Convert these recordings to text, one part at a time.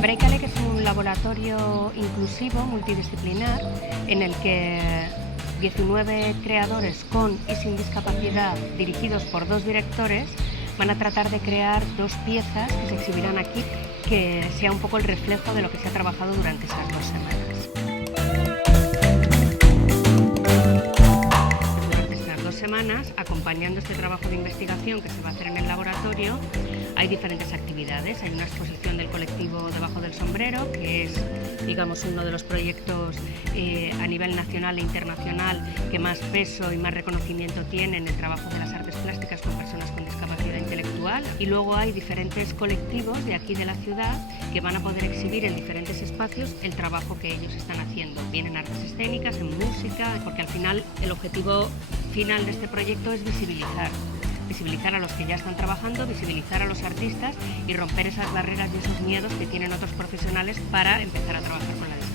Breakale es un laboratorio inclusivo, multidisciplinar, en el que 19 creadores con y sin discapacidad, dirigidos por 2 directores, van a tratar de crear 2 piezas que se exhibirán aquí, que sea un poco el reflejo de lo que se ha trabajado durante esas 2 semanas. Durante estas 2 semanas, acompañando este trabajo de investigación que se va a hacer en el laboratorio, hay diferentes actividades. Hay una exposición del colectivo Debajo del Sombrero, que es, digamos, uno de los proyectos a nivel nacional e internacional que más peso y más reconocimiento tiene en el trabajo de las artes plásticas con personas con discapacidad intelectual. Y luego hay diferentes colectivos de aquí de la ciudad que van a poder exhibir en diferentes espacios el trabajo que ellos están haciendo, bien en artes escénicas, en música, porque al final el objetivo final de este proyecto es visibilizar a los que ya están trabajando, visibilizar a los artistas y romper esas barreras y esos miedos que tienen otros profesionales para empezar a trabajar con la discapacidad.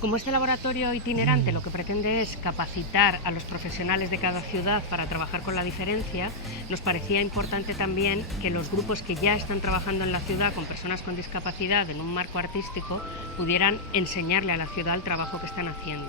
Como este laboratorio itinerante lo que pretende es capacitar a los profesionales de cada ciudad para trabajar con la diferencia, nos parecía importante también que los grupos que ya están trabajando en la ciudad con personas con discapacidad en un marco artístico pudieran enseñarle a la ciudad el trabajo que están haciendo.